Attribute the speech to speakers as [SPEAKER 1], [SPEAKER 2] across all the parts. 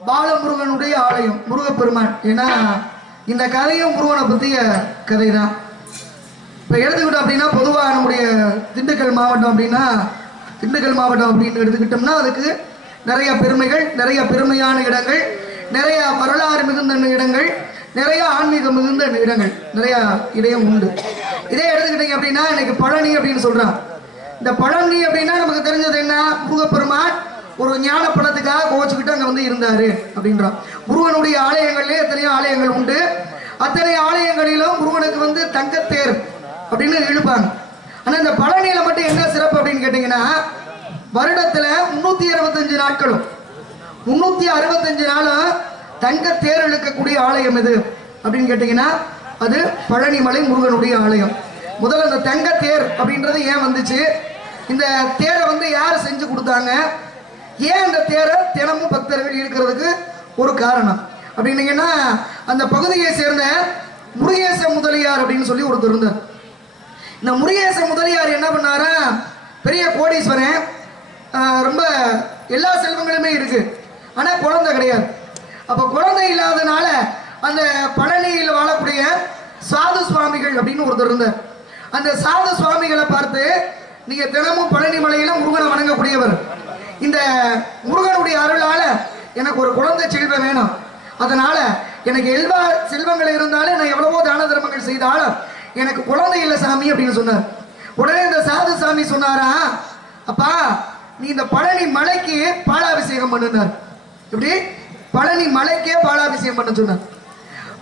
[SPEAKER 1] பாலமுருகனுடைய ஆலயம் முருகப்பெருமான். ஏன்னா இந்த கதையும் முருகனை பற்றிய கதை தான் இப்போ எடுத்துக்கிட்டோம் அப்படின்னா பொதுவாக நம்முடைய திண்டுக்கல் மாவட்டம் அப்படின்னா திண்டுக்கல் மாவட்டம் அப்படின்னு எடுத்துக்கிட்டோம்னா அதுக்கு நிறைய பெருமைகள் நிறைய பெருமையான இடங்கள் நிறைய வரலாறு மிகுந்த இடங்கள் நிறைய ஆன்மீகம் மிகுந்த இடங்கள் நிறைய இடையும் உண்டு. இதே எடுத்துக்கிட்டீங்க அப்படின்னா இன்னைக்கு பழனி அப்படின்னு சொல்றான். இந்த பழனி அப்படின்னா நமக்கு தெரிஞ்சது என்ன? முருகப்பெருமான் ஒரு ஞான பணத்துக்காக கோச்சுக்கிட்டு அங்க வந்து இருந்தாரு அப்படின்றான். முருகனுடைய ஆலயங்கள்லயே எத்தனையோ ஆலயங்கள் உண்டு. அத்தனை ஆலயங்களிலும் முருகனுக்கு வந்து தங்கத்தேர் அப்படின்னு இழுப்பாங்க ஆனா இந்த பழனியில மட்டும் என்ன சிறப்பு அப்படின்னு கேட்டீங்கன்னா வருடத்துல முன்னூத்தி அறுபத்தஞ்சு நாட்களும் முன்னூத்தி அறுபத்தஞ்சு நாளும் தங்க தேர் இழுக்கக்கூடிய ஆலயம் எது அப்படின்னு கேட்டீங்கன்னா அது பழனிமலை முருகனுடைய ஆலயம். முதல்ல இந்த தங்க தேர் அப்படின்றது ஏன் வந்துச்சு? இந்த தேரை வந்து யார் செஞ்சு கொடுத்தாங்க? ஏன் அந்த தேரை தினமும் பக்தர்கள் இழுக்கிறதுக்கு ஒரு காரணம்? அப்படின்னீங்கன்னா அந்த பகுதியை சேர்ந்த முருகேச முதலியார் அப்படின்னு சொல்லி ஒருத்தர் இருந்தார். இந்த முருகேச முதலியார் என்ன பண்ணாரா? பெரிய கோடீஸ்வரன் ரொம்ப எல்லா செல்வங்களுமே இருக்கு. ஆனா குழந்தை கிடையாது. அப்ப குழந்தை இல்லாதனால அந்த பழனியில் வாழக்கூடிய சாது சுவாமிகள் அப்படின்னு ஒருத்தர் இருந்தார். அந்த சாது சுவாமிகளை பார்த்து நீங்க தினமும் பழனி மலையில முருகனை வணங்கக்கூடியவர். இந்த முருகனுடைய அருளால எனக்கு ஒரு குழந்தை செல்வம் வேணும். அதனால எனக்கு எல்லா செல்வங்கள் இருந்தாலும் நான் எவ்வளவோ தான தர்மங்கள் செய்தாலும் எனக்கு குழந்தை இல்லை சாமி அப்படின்னு சொன்னார். உடனே இந்த சாது சாமி சொன்னாரா அப்பா நீ இந்த பழனி மலைக்கு பாலாபிஷேகம் பண்ணுனார். எப்படி? பழனி மலைக்கே பாலாபிஷேகம் பண்ண சொன்னார்.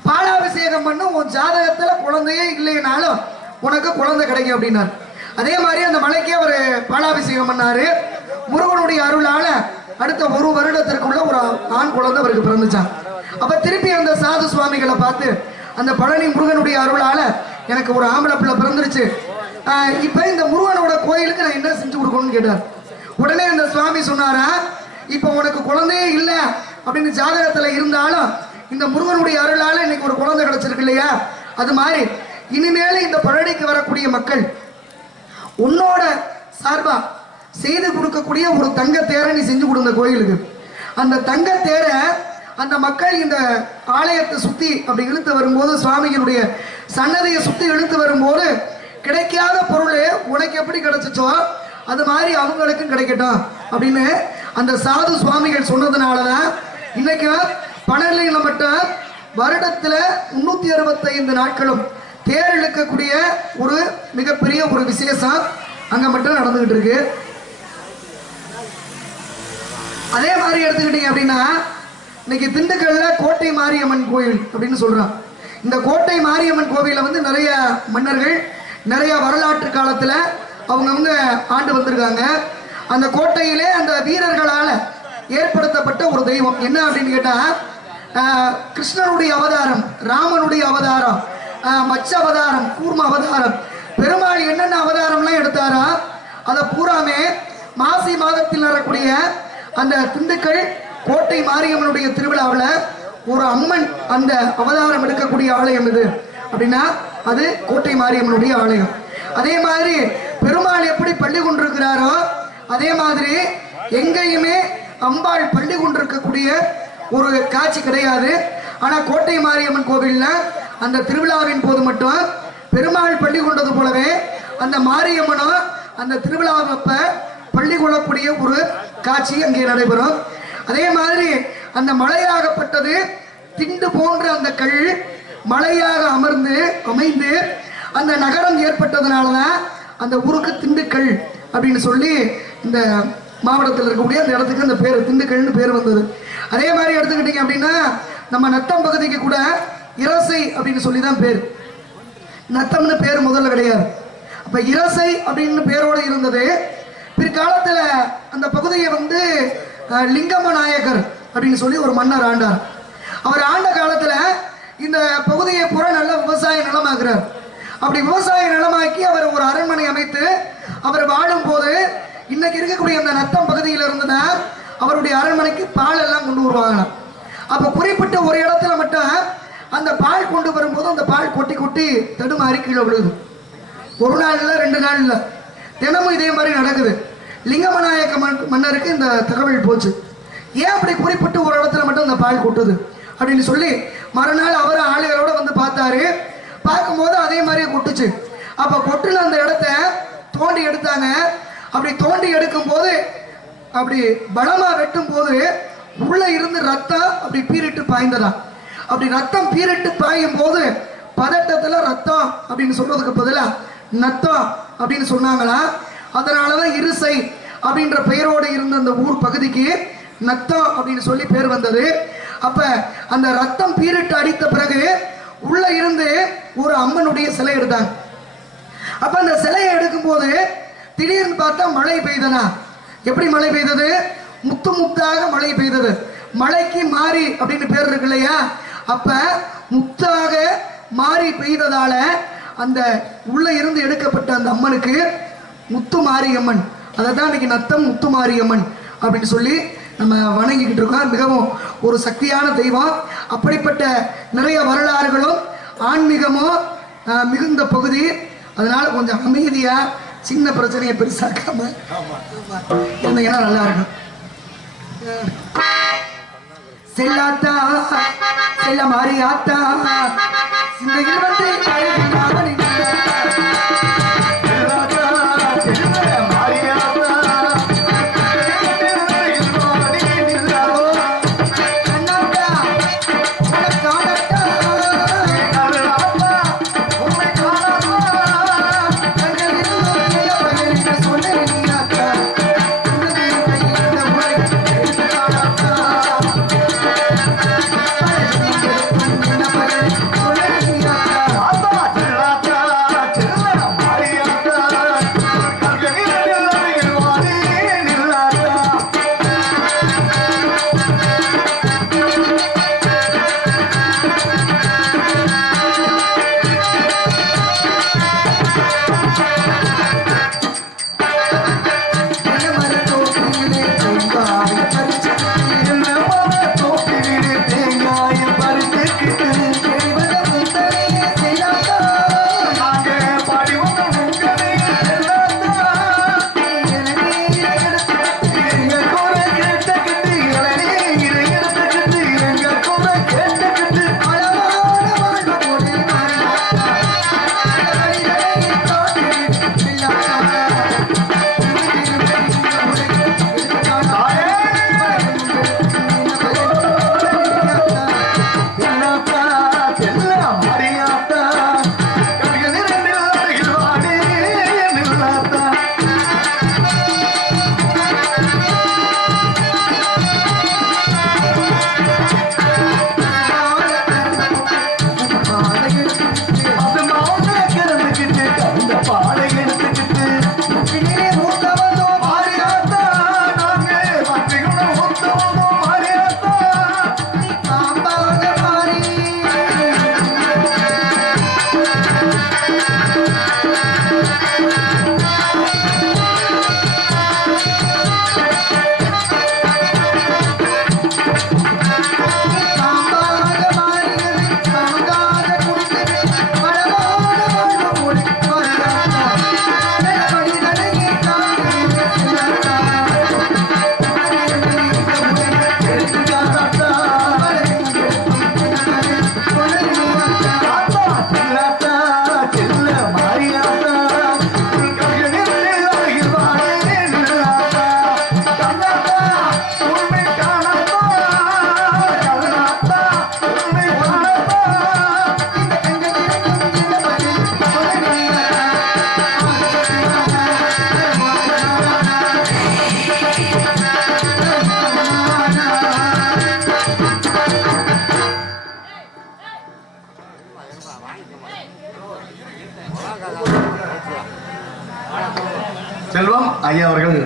[SPEAKER 1] பாலாபிஷேகம் பண்ண உன் ஜாதகத்துல குழந்தையே இல்லைனாலும் உனக்கு குழந்தை கிடைக்கும் அப்படின்னார். அதே மாதிரி அந்த மலைக்கே அவர் பாலாபிஷேகம் பண்ணாரு. முருகனுடைய அருளால அடுத்த ஒரு வருடத்திற்குள்ள ஒரு ஆண் குழந்தை அவருக்கு பிறந்துச்சான் அப்ப திருப்பி அந்த சாது சுவாமிகளை பார்த்து அந்த பழனி முருகனுடைய அருளால எனக்கு ஒரு ஆம்பளை பிள்ளை பிறந்துருச்சு. இப்ப இந்த முருகனோட கோயிலுக்கு நான் என்ன செஞ்சு கொடுக்கணும்னு கேட்டார். உடனே அந்த சுவாமி சொன்னாரா இப்ப உனக்கு குழந்தையே இல்லை அப்படின்னு ஜாதகத்துல இருந்தாலும் இந்த முருகனுடைய அருளால இன்னைக்கு ஒரு குழந்தை கிடைச்சிருக்கு இல்லையா? அது மாதிரி இனிமேல இந்த பழனிக்கு வரக்கூடிய மக்கள் உன்னோட சார்பா செய்து கொடுக்கக்கூடிய ஒரு தங்க தேரை நீ செஞ்சு கொடுங்க கோயிலுக்கு. அந்த தங்க தேரை அந்த மக்கள் இந்த ஆலயத்தை சுத்தி அப்படி இழுத்து வரும்போது சுவாமிகளுடைய சன்னதியை சுத்தி இழுத்து வரும்போது கிடைக்காத பொருள் உனக்கு எப்படி கிடைச்சிச்சோ அது மாதிரி அவங்களுக்கும் கிடைக்கட்டும் அப்படின்னு அந்த சாது சுவாமிகள் சொன்னதுனாலதான் இன்னைக்கு பணலில மட்டும் வருடத்துல முன்னூத்தி அறுபத்தைந்து நாட்களும் தேர் இழுக்கக்கூடிய ஒரு மிகப்பெரிய ஒரு விசேஷம் அங்க மட்டும் நடந்துகிட்டு இருக்கு. அதே மாதிரி எடுத்துக்கிட்டீங்க அப்படின்னா இன்னைக்கு திண்டுக்கல்ல கோட்டை மாரியம்மன் கோயில் அப்படின்னு சொல்றான் இந்த கோட்டை மாரியம்மன் கோவில வந்து நிறைய மன்னர்கள் நிறைய வரலாற்று காலத்துல வந்து ஆண்டு வந்திருக்காங்க. அந்த கோட்டையிலே அந்த வீரர்களால ஏற்படுத்தப்பட்ட ஒரு தெய்வம். என்ன அப்படின்னு கேட்டா கிருஷ்ணனுடைய அவதாரம் ராமனுடைய அவதாரம் மச்ச அவதாரம் கூர்ம அவதாரம். பெருமாள் என்னென்ன அவதாரம்லாம் எடுத்தாரா அதை பூராமே மாசி மாதத்தில் நடக்கூடிய அந்த திண்டுக்கல் கோட்டை மாரியம்மனுடைய திருவிழாவில் ஒரு அம்மன் அந்த அவதாரம் எடுக்கக்கூடிய ஆலயம் இது. அப்படின்னா அது கோட்டை மாரியம்மனுடைய ஆலயம். அதே மாதிரி பெருமாள் எப்படி பள்ளி கொண்டிருக்கிறாரோ அதே மாதிரி எங்கேயுமே அம்பாள் பள்ளி கொண்டிருக்கக்கூடிய ஒரு காட்சி கிடையாது. ஆனா கோட்டை மாரியம்மன் கோவில்ல அந்த திருவிழாவின் போது மட்டும் பெருமாள் பள்ளி கொண்டது போலவே அந்த மாரியம்மனும் அந்த திருவிழாவப்ப பள்ளி கொள்ளக்கூடிய ஒரு காட்சி அங்கே நடைபெறும். அதே மாதிரி அந்த மலையாகப்பட்டது திண்டு போன்ற அந்த கல் மலையாக அமர்ந்து அமைந்து அந்த நகரம் ஏற்பட்டதுனால தான் அந்த ஊருக்கு திண்டுக்கல் அப்படின்னு சொல்லி இந்த மாவட்டத்தில் இருக்கக்கூடிய அந்த இடத்துக்கு அந்த பேர் திண்டுக்கல்னு பேர் வந்தது. அதே மாதிரி எடுத்துக்கிட்டீங்க அப்படின்னா நம்ம நத்தம் பகுதிக்கு கூட இரசை அப்படின்னு சொல்லி தான் பேர். நத்தம்னு பேர் முதல்ல கிடையாது. அப்ப இரசை அப்படின்னு பேரோட இருந்தது பிற்காலத்துல அந்த பகுதியை வந்து அஹ், லிங்கம்ம அப்படின்னு சொல்லி ஒரு மன்னர் ஆண்டார். அவர் ஆண்ட காலத்துல இந்த பகுதியை பூரா நல்ல விவசாய நிலமாக்குறார். அப்படி விவசாய நிலமாக்கி அவர் ஒரு அரண்மனை அமைத்து அவர் வாழும் போது இன்னைக்கு இருக்கக்கூடிய அந்த நத்தம் பகுதியில இருந்து அவருடைய அரண்மனைக்கு பால் எல்லாம் கொண்டு வருவாங்களாம் அப்ப குறிப்பிட்ட ஒரு இடத்துல மட்டும் அந்த பால் கொண்டு வரும்போது அந்த பால் கொட்டி கொட்டி தடுமாறி கீழே விழுது. ஒரு நாள் இல்லை ரெண்டு நாள் இல்லை தினமும் இதே மாதிரி நடக்குது. லிங்கமநாயக்க மன்னருக்கு இந்த தகவல் போச்சு. ஏன் அப்படி குறிப்பிட்டு ஒரு இடத்துல மட்டும் இந்த பால் கொட்டுது? அப்படின்னு சொல்லி மறுநாள் அவர் ஆளுகளோட வந்து பார்த்தாரு. பார்க்கும்போது அதே மாதிரியே கொட்டுச்சு. அப்ப கொட்டுன அந்த இடத்த தோண்டி எடுத்தாங்க. அப்படி தோண்டி எடுக்கும் போது அப்படி பலமா வெட்டும் போது உள்ள இருந்து ரத்தம் அப்படி பீரிட்டு பாய்ந்ததாம் அப்படி ரத்தம் பீரிட்டு பாயும் போது பதட்டத்துல ரத்தம் அப்படின்னு சொல்றதுக்கு பதிலா நத்தம் அப்படின்னு சொன்னாங்களா? அதனாலதான் இருசை அப்படின்ற பெயரோடு இருந்த அந்த ஊர் பகுதிக்கு நத்தம் அப்படின்னு சொல்லி பேர் வந்தது. அப்ப அந்த ரத்தம் பீரிட்டு அடித்த பிறகு உள்ள இருந்து ஒரு அம்மனுடைய சிலை எடுத்தாங்க. அப்ப அந்த சிலையை எடுக்கும்போது திடீர்னு பார்த்தா மழை பெய்தனா எப்படி மழை பெய்தது? முத்து முத்தாக மழை பெய்தது. மழைக்கு மாறி அப்படின்னு பேர் இருக்கு இல்லையா? அப்ப முத்தாக மாறி பெய்ததால அந்த உள்ள இருந்து எடுக்கப்பட்ட அந்த அம்மனுக்கு முத்து மாரியம்மன். அதை தான் இன்னைக்கு நத்தம் முத்து மாரியம்மன் அப்படின்னு சொல்லி நம்ம வணங்கிக்கிட்டு இருக்கோம். மிகவும் ஒரு சக்தியான தெய்வம். அப்படிப்பட்ட நிறைய வரலாறுகளும் ஆன்மீகமும் மிகுந்த பகுதி. அதனால கொஞ்சம் அமைதியா சின்ன பிரச்சனையை பெருசாக்காம இருந்தீங்கன்னா நல்லா இருக்கும். செல்லாத்தா செல்ல மாறியாத்தா. சிந்தையில் வந்து
[SPEAKER 2] ஐயா அவர்கள்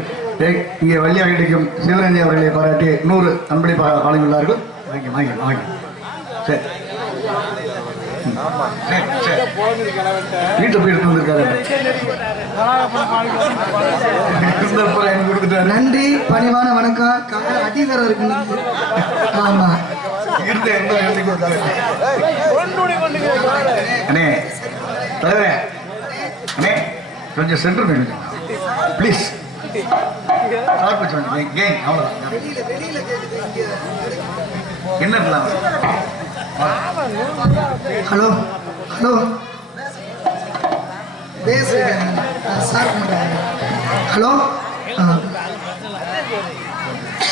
[SPEAKER 2] இங்கே வள்ளியாக கிடைக்கும் சிவரஞ்சி அவர்களை பாராட்டி நூறு அன்பளிப்பாக வழங்கியுள்ளார்கள் வாங்கி வாங்கி வாங்கி. சரி. வீட்டை போய் எடுத்து வந்திருக்காரு.
[SPEAKER 1] நன்றி பணிவான வணக்கம். அடிதர இருக்கு ஆமா.
[SPEAKER 2] அண்ணே தலைவரே. அண்ணே கொஞ்சம் சென்டர் மேடம் ப்ளீஸ் கேங் அவ்வளோதான் என்ன இருக்கலாம்
[SPEAKER 1] ஹலோ ஹலோ. Sir hello?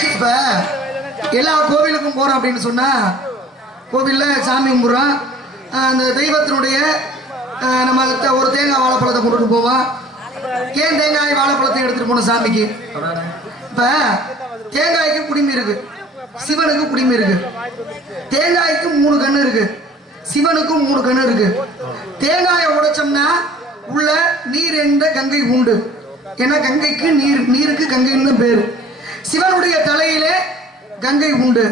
[SPEAKER 1] இப்போ எல்லா கோவிலுக்கும் போகிறோம் அப்படின்னு சொன்னால் கோவிலில் சாமி கும்பிட்றோம். அந்த தெய்வத்தினுடைய நம்ம ஒரு தேங்காய் வாழைப்பழத்தை கொண்டுட்டு போவோம். ஏன் தேங்காய் வாழைப்பழத்தை எடுத்துட்டு போகணும் சாமிக்கு? இப்போ தேங்காய்க்கு குடிமை இருக்கு. சிவனுக்கு குடிமை இருக்கு. தேங்காய்க்கு மூணு கண்ணு இருக்கு. சிவனுக்கும் மூணு கண்ணு இருக்கு. தேங்காயை உடைச்சோம்னா உள்ள நீர் என்ற கங்கை உண்டு. ஏன்னா கங்கைக்கு நீர் நீருக்கு கங்கைன்னு பேரு. சிவனுடைய தலையிலே கங்கை உண்டு.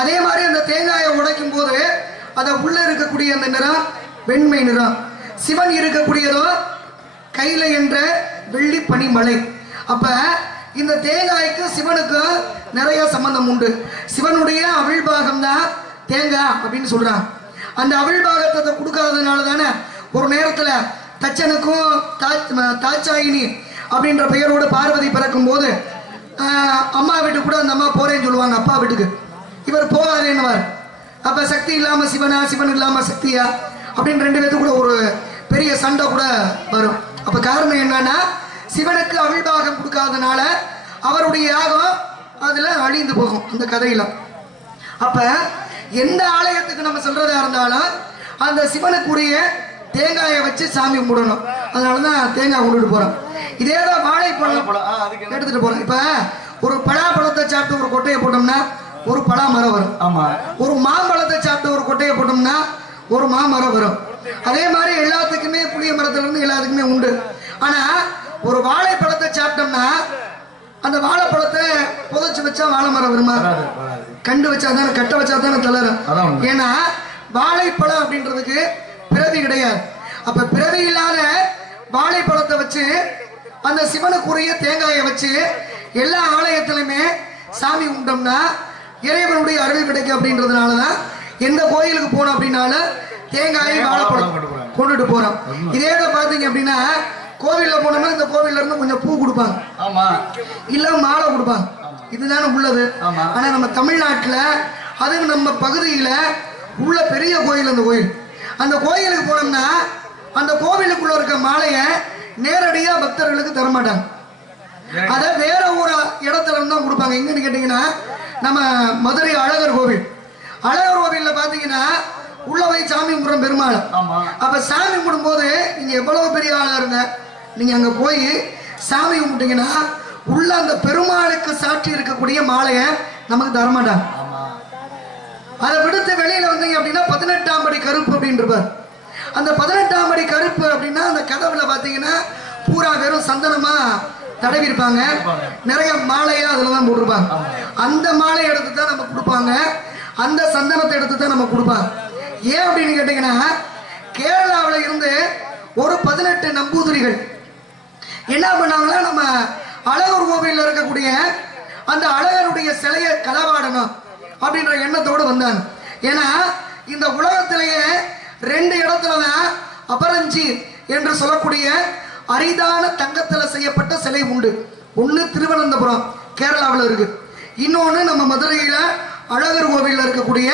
[SPEAKER 1] அதே மாதிரி அந்த தேங்காயை உடைக்கும் போது அதை உள்ள இருக்கக்கூடிய அந்த நிறம் வெண்மை நிறம். சிவன் இருக்கக்கூடியதோ கையில என்ற வெள்ளி பனிமலை. அப்ப இந்த தேங்காய்க்கு சிவனுக்கும் நிறைய சம்பந்தம் உண்டு. சிவனுடைய அவிழ்பாகம் தான் தேங்காய் அப்படின்னு சொல்கிறான் அந்த அவிழ்பாகத்தை கொடுக்காததுனால தானே ஒரு நேரத்துல தச்சனுக்கும் தாச்- தாச்சாயினி அப்படின்ற பெயரோடு பார்வதி பிறக்கும் போது அம்மா வீட்டுக்கு கூட அந்த அம்மா போறேன்னு சொல்லுவாங்க அப்பா வீட்டுக்கு. இவர் போகாதேன்னுவார். அப்ப சக்தி இல்லாம சிவனா சிவன் இல்லாம சக்தியா? அப்படின்னு ரெண்டு பேத்துக்கு கூட ஒரு பெரிய சண்டை கூட வரும். அப்ப காரணம் என்னன்னா சிவனுக்கு அவிழ்பாகம் கொடுக்காதனால அவருடைய யாகம் அதுல அழிந்து போகும் அந்த கதையில. அப்ப எந்த ஆலயத்துக்கு நம்ம சொல்றதா இருந்தாலும் அந்த சிவனுக்குரிய தேங்காயை வச்சு சாமி கும்பிடணும். அதனாலதான் தேங்காய் கொண்டுட்டு போறோம். இதே தான் வாழைப்பழம்? எடுத்துட்டு போறோம். இப்ப ஒரு பலாப்பழத்தை சாப்பிட்டு ஒரு கொட்டையை போட்டோம்னா ஒரு பலா மரம் வரும்.
[SPEAKER 2] ஆமா.
[SPEAKER 1] ஒரு மாம்பழத்தை சாப்பிட்டு ஒரு கொட்டையை போட்டோம்னா ஒரு மாமரம் வரும். அதே மாதிரி எல்லாத்துக்குமே புளிய மரத்துல இருந்து எல்லாத்துக்குமே உண்டு. ஆனா ஒரு வாழைப்பழத்தை சாப்பிட்டோம்னா அந்த வாழைப்பழத்தை புதைச்சு வச்சா வாழை மரம் வருமா? கண்டு வச்சா தானே கட்ட வச்சா தானே தளரும். ஏன்னா வாழைப்பழம் அப்படின்றதுக்கு பிறவி கிடையாது. அப்ப பிறவி இல்லாத வாழைப்பழத்தை வச்சு அந்த சிவனுக்குரிய தேங்காயை வச்சு எல்லா ஆலயத்திலுமே சாமி கும்பிட்டோம்னா இறைவனுடைய அருள் கிடைக்கும் அப்படின்றதுனால தான் எந்த கோயிலுக்கு போனோம் அப்படின்னாலும் தேங்காயை வாழைப்பழம். கொண்டுட்டு போறோம். இதே இதை பார்த்தீங்க அப்படின்னா கோவில்ல போனோம்னா இந்த கோவில்ல இருந்து கொஞ்சம் பூ கொடுப்பாங்க.
[SPEAKER 2] ஆமா.
[SPEAKER 1] இல்ல மாலை கொடுப்பாங்க. இதுதானே உள்ளது. ஆனா நம்ம தமிழ்நாட்டுல அதுவும் நம்ம பகுதியில உள்ள பெரிய கோயில் அந்த கோயில். அந்த கோயிலுக்கு போனோம்னா அந்த கோவிலுக்குள்ள இருக்க மாலையை நேரடியா பக்தர்களுக்கு தர மாட்டாங்க அதை வேற ஒரு இடத்துல இருந்து தான் கொடுப்பாங்க. எங்கன்னு கேட்டீங்கன்னா நம்ம மதுரை அழகர் கோவில். அழகர் கோவில்ல பாத்தீங்கன்னா உள்ள போய் சாமி கும்பிட்றோம் பெருமாள். அப்ப சாமி கும்பிடும்போது நீங்க எவ்வளவு பெரிய ஆளா இருங்க நீங்க அங்க போய் சாமி கும்பிட்டீங்கன்னா உள்ள அந்த பெருமாளுக்கு சாட்சி இருக்கக்கூடிய மாலையை நமக்கு தரமாட்டாங்க. அதை விடுத்து வெளியில வந்தீங்க அப்படின்னா பதினெட்டாம் படி கருப்பு அப்படின்றப்பார் அந்த பதினெட்டாம் படி கருப்பு அப்படின்னா அந்த கதவுல பாத்தீங்கன்னா பூரா வெறும் சந்தனமா தடவி இருப்பாங்க நிறைய மாலையா அதுல தான் போட்டிருப்பாங்க அந்த மாலை எடுத்து தான் நம்ம கொடுப்பாங்க. அந்த சந்தனத்தை எடுத்து தான் நம்ம கொடுப்பாங்க. ஏன் அப்படின்னு கேட்டீங்கன்னா கேரளாவில் இருந்து ஒரு பதினெட்டு நம்பூதிரிகள். என்ன பண்ணாங்கன்னா நம்ம அழகர் கோவிலில் இருக்கக்கூடிய அந்த அழகருடைய சிலையை களவாடணும் அப்படின்ற எண்ணத்தோடு வந்தாங்க ஏன்னா இந்த உலகத்திலேயே ரெண்டு இடத்துல தான் அபரஞ்சி என்று சொல்லக்கூடிய அரிதான தங்கத்தில் செய்யப்பட்ட சிலை உண்டு. ஒன்று திருவனந்தபுரம் கேரளாவில் இருக்கு. இன்னொன்று நம்ம மதுரையில் அழகர் கோவிலில் இருக்கக்கூடிய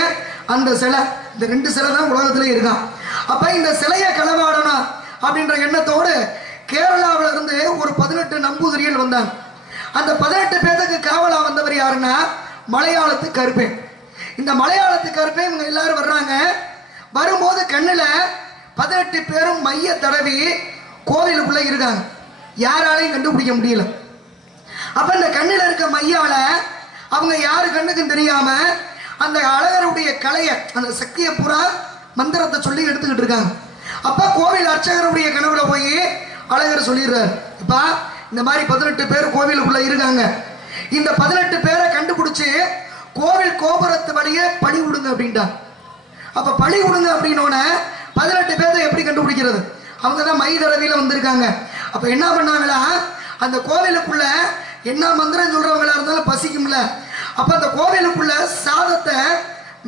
[SPEAKER 1] அந்த சிலை இந்த ரெண்டு சிலை தான் உலகத்திலே இருக்கான். அப்ப இந்த சிலையை களவாடணும் அப்படின்ற எண்ணத்தோடு கேரளாவில இருந்து ஒரு பதினெட்டு நம்பூதிரிகள் வந்தாங்க. அந்த பதினெட்டு பேருக்கு காவலா வந்தவர் யாருன்னா மலையாளத்து கருப்பேன். இந்த மலையாளத்து கருப்பேன் இவங்க எல்லாரும் வர்றாங்க. வரும்போது கண்ணில் பதினெட்டு பேரும் மைய தடவி கோவிலுக்குள்ள இருக்காங்க. யாராலையும் கண்டுபிடிக்க முடியல. அப்ப இந்த கண்ணில் இருக்க மையால அவங்க யாரு கண்ணுக்கும் தெரியாம அந்த அழகருடைய கலையை அந்த சக்தியை பூரா மந்திரத்தை சொல்லி எடுத்துக்கிட்டு இருக்காங்க. அப்போ கோவில் அர்ச்சகருடைய கனவுல போய் அழகர் சொல்லிடுறாரு இப்பா இந்த மாதிரி பதினெட்டு பேர் கோவிலுக்குள்ள இருக்காங்க. இந்த பதினெட்டு பேரை கண்டுபிடிச்சு கோவில் கோபுரத்து வழியே பழி விடுங்க அப்படின்ட்டா அப்ப பழி கொடுங்க அப்படின்னோடனே பதினெட்டு பேரை எப்படி கண்டுபிடிக்கிறது? அவங்க தான் மை வந்திருக்காங்க. அப்ப என்ன பண்ணாங்களா? அந்த கோவிலுக்குள்ள என்ன மந்திரம் சொல்றவங்களா இருந்தாலும் பசிக்கும்ல. அப்ப அந்த கோவிலுக்குள்ள சாதத்தை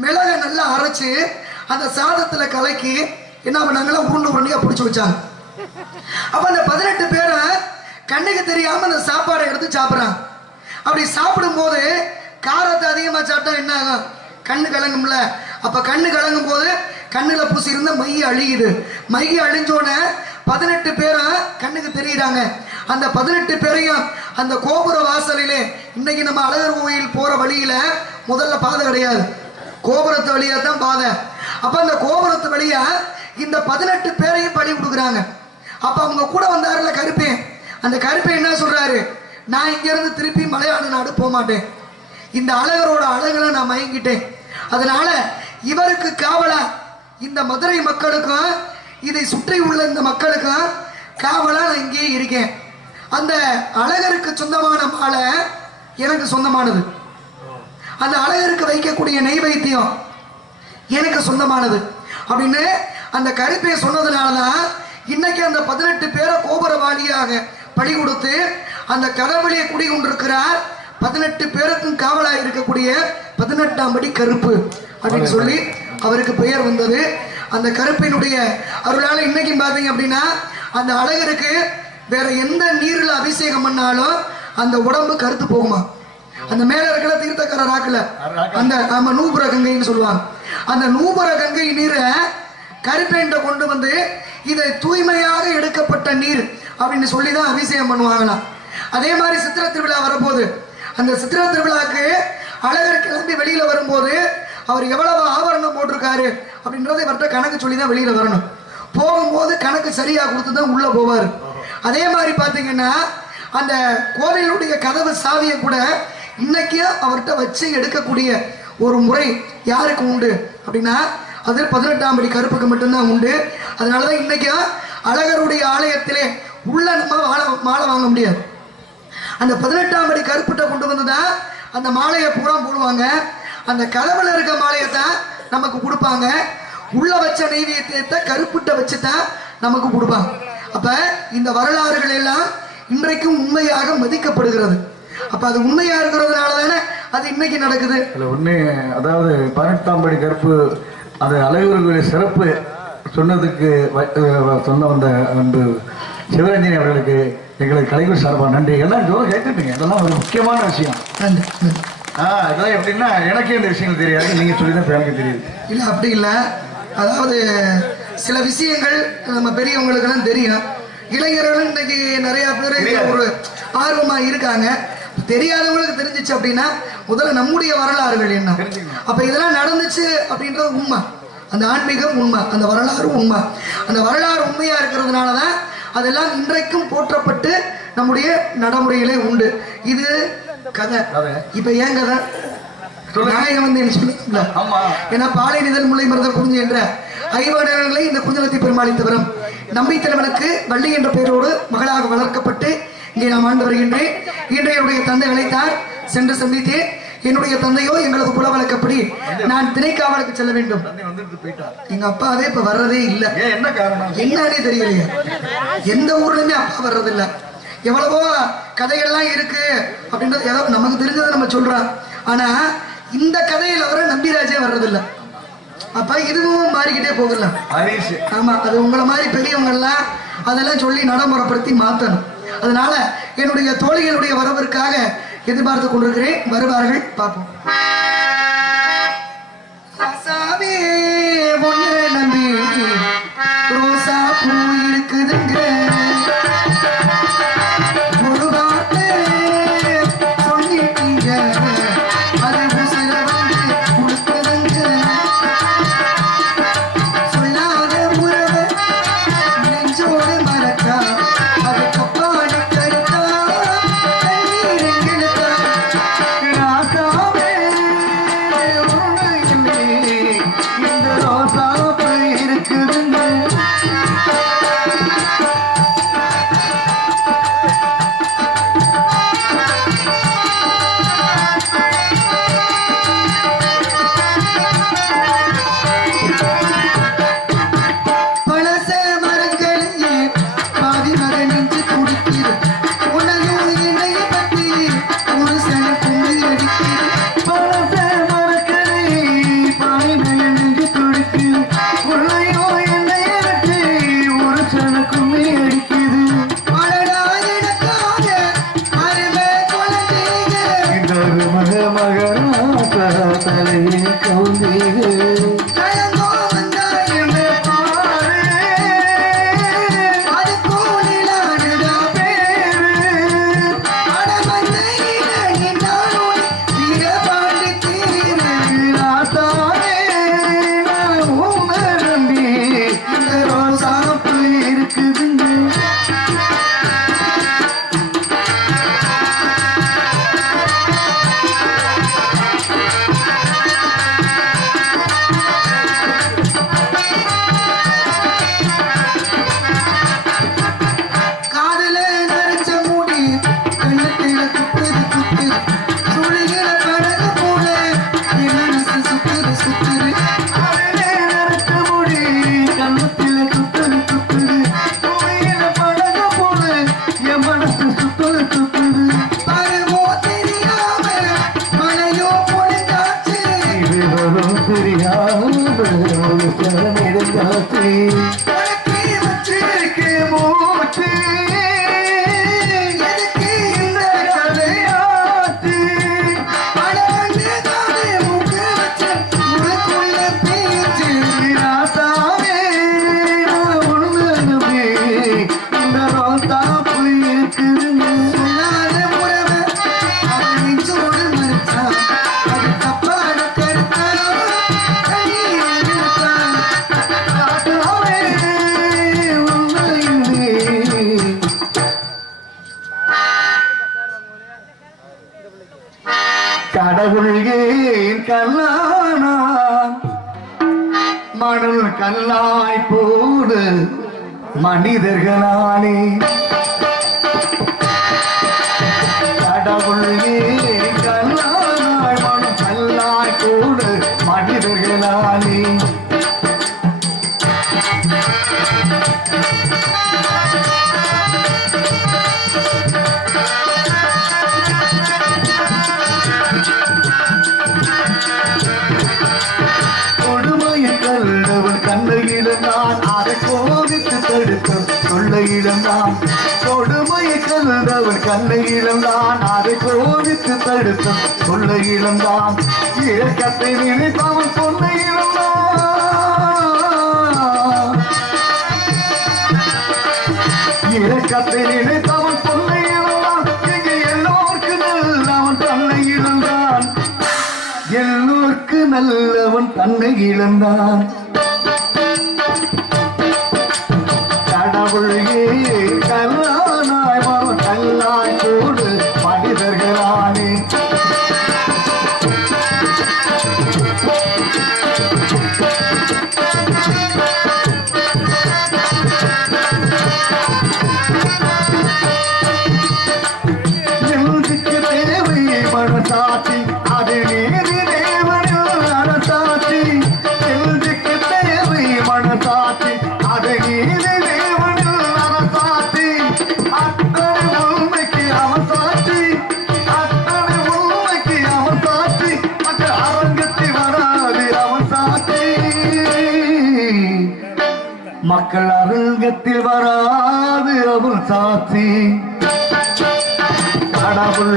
[SPEAKER 1] மிளகை நல்லா அரைச்சு அந்த சாதத்துல கலக்கி என்ன பண்ணாங்களா உருண்டு உருண்டையா பிடிச்சு வச்சாங்க. அப்ப அந்த பதினெட்டு பேரை கண்ணுக்கு தெரியாம அந்த சாப்பாடை எடுத்து சாப்பிடுறாங்க. அப்படி சாப்பிடும்போது காரத்தை அதிகமா சாப்பிட்டா என்ன ஆகும்? கண்ணு கலங்கும்ல. அப்ப கண்ணு கலங்கும் போது கண்ணுல பூசி இருந்த மை அழியுது. மை அழிஞ்சோடனே பதினெட்டு பேரை கண்ணுக்கு தெரியுறாங்க. அந்த பதினெட்டு பேரையும் அந்த கோபுர வாசலிலே இன்னைக்கு நம்ம அழகர் கோயில் போற வழியில முதல்ல பாதை கிடையாது. கோபுரத்து வழியா தான் பாதை. அப்ப அந்த கோபுரத்து வழியா இந்த பதினெட்டு பேரையும் பழி கொடுக்குறாங்க. அப்ப அவங்க கூட வந்தாருல கருப்பேன் அந்த கருப்பேன் என்ன சொல்றாரு? நான் இங்க இருந்து திருப்பி மலையாள நாடு போக மாட்டேன். இந்த அழகரோட அழகுல நான் மயங்கிட்டேன். அதனால இவருக்கு காவலாக இந்த மதுரை மக்களுக்கும் இதை சுற்றி உள்ள இந்த மக்களுக்கும் காவலா நான் இங்கேயே இருக்கேன். அந்த அழகருக்கு சொந்தமான மாலை எனக்கு சொந்தமானது. அந்த அழகருக்கு வைக்கக்கூடிய நெய்வேத்தியம் எனக்கு சொந்தமானது. அப்படின்னு அந்த கருப்பையை சொன்னதுனால தான் இன்னைக்கு அந்த பதினெட்டு பேரை கோபுரவாளியாக பழி கொடுத்து அந்த கடவுளியை குடி கொண்டிருக்கிறார் பதினெட்டு பேருக்கும் காவலாக இருக்கக்கூடிய பதினெட்டாம் படி கருப்பு அப்படின்னு சொல்லி அவருக்கு பெயர் வந்தது. அந்த கருப்பினுடைய அருளால் இன்னைக்கும் பார்த்தீங்க அப்படின்னா அந்த அழகருக்கு வேற எந்த நீரில் அபிஷேகம் பண்ணாலும் அந்த உடம்பு கருத்து போகுமா? அந்த மேல இருக்கிற தீர்த்தக்கர ராக்குல அந்த ஆமா நூபுர கங்கைன்னு சொல்லுவாங்க. அந்த நூபுர கங்கை நீரை கருப்பேண்ட கொண்டு வந்து இதை தூய்மையாக எடுக்கப்பட்ட நீர் அப்படின்னு சொல்லி தான் அபிஷேகம் பண்ணுவாங்களாம். அதே மாதிரி சித்திர திருவிழா வரப்போகுது. அந்த சித்திர திருவிழாக்கு அழகர் கிளம்பி வெளியில வரும்போது அவர் எவ்வளவு ஆபரணம் போட்டிருக்காரு அப்படின்றத இவர்கிட்ட கணக்கு சொல்லி தான் வெளியில வரணும். போகும்போது கணக்கு சரியா கொடுத்து தான் உள்ள போவார். அதே மாதிரி பாத்தீங்கன்னா அந்த கோவிலுடைய கதவு சாவியை கூட இன்னைக்கும் அவர்கிட்ட வச்சு எடுக்கக்கூடிய ஒரு முறை யாருக்கு உண்டு அப்படின்னா அது பதினெட்டாம் படி கருப்புக்கு மட்டும்தான் உண்டு. அதனாலதான் இன்னைக்கு அழகருடைய ஆலயத்திலே உள்ள நம்ம வாழ மாலை வாங்க முடியாது. அந்த பதினெட்டாம் படி கருப்புட்ட கொண்டு வந்து தான் அந்த மாலையை பூரா போடுவாங்க. அந்த கதவுல இருக்க மாலையை தான் நமக்கு கொடுப்பாங்க. உள்ள வச்ச நெய்வேத்தியத்தை கருப்புட்ட வச்சு தான் நமக்கு கொடுப்பாங்க. அப்ப இந்த வரலாறுகள் எல்லாம் இன்றைக்கும் உண்மையாக மதிக்கப்படுகிறது. அப்ப அது உண்மையா இருக்கிறதுனால தானே அது இன்னைக்கு நடக்குது.
[SPEAKER 2] ஒன்று அதாவது பதினெட்டாம் படி கருப்பு அது அலைவர்களுடைய சிறப்பு சொன்னதுக்கு சொன்ன வந்த அன்பு சிவரஞ்சனி அவர்களுக்கு எங்களுக்கு கலைஞர் சார்பாக நன்றி. எல்லாம் ஜோரம் கேட்டுட்டீங்க. இதெல்லாம் ஒரு முக்கியமான விஷயம்.
[SPEAKER 1] நன்றி.
[SPEAKER 2] இதெல்லாம் எப்படின்னா எனக்கே இந்த விஷயங்கள் தெரியாது. நீங்கள் சொல்லி தான் எனக்கு தெரியுது.
[SPEAKER 1] இல்ல அப்படி இல்ல. அதாவது சில விஷயங்கள் நம்ம பெரியவங்களுக்கெல்லாம் தெரியும். இளைஞர்களும் இன்னைக்கு நிறைய பேர் ஒரு ஆர்வமா இருக்காங்க. தெரியாதவங்களுக்கு தெரிஞ்சிச்சு அப்படின்னா முதல்ல நம்முடைய வரலாறுகள் என்ன? அப்ப இதெல்லாம் நடந்துச்சு அப்படின்றது உண்மை. அந்த ஆன்மீகம் உண்மை அந்த வரலாறு உண்மை. அந்த வரலாறு உண்மையா இருக்கிறதுனால தான் அதெல்லாம் இன்றைக்கும் போற்றப்பட்டு நம்முடைய நடைமுறைகளே உண்டு. இது கதை. இப்ப ஏன் கதை. நாயகம் வந்து என்ன சொல்லுங்களா
[SPEAKER 2] ஆமா.
[SPEAKER 1] ஏன்னா பாலை நிதல் முல்லை மருதல் குறிஞ்சி என்ற ஐவனங்களை இந்த குஞ்சலத்தை பெருமாளித்தவரும் நம்பி தலைவனுக்கு வள்ளி என்ற பெயரோடு மகளாக வளர்க்கப்பட்டு இங்கே நாம் ஆண்டு வருகின்றேன். இன்று என்னுடைய தந்தை அழைத்தார் சென்று சந்தித்தேன். என்னுடைய தந்தையோ எங்களது குல வழக்கப்படி நான் திணைக்காவலுக்கு செல்ல வேண்டும். எங்க அப்பாவே இப்ப வர்றதே இல்லை.
[SPEAKER 2] ஏன் என்ன காரணம்?
[SPEAKER 1] என்னன்னே தெரியலையே. எந்த ஊர்லயுமே அப்பா வர்றதில்ல. எவ்வளவோ கதைகள்லாம் இருக்கு அப்படின்றது ஏதோ நமக்கு தெரிஞ்சதை நம்ம சொல்றோம். ஆனா இந்த கதையில வர நம்பிராஜே வர்றதில்ல. அப்ப இதுவும் மாறிக்கிட்டே போகலாம். ஆமா அது உங்களை மாதிரி பெரியவங்க எல்லாம் அதெல்லாம் சொல்லி நடைமுறைப்படுத்தி மாத்தணும். அதனால என்னுடைய தோழிகளுடைய வரவிற்காக எதிர்பார்த்து கொண்டிருக்கிறேன். வருவார்கள் பார்ப்போம்.
[SPEAKER 2] மனிதர்களா இருந்தான் இழக்கத்தை நினைத்தவன் பொண்ணு இருந்தான் இழக்கத்தை நினைத்தவன் பொண்ணு இருந்தான் இங்க எல்லோருக்கு நல்லவன் தன்னை இழந்தான். எல்லோருக்கு நல்லவன் தன்னை இழந்தான். காது அவள் சாத்தி. கடவுள்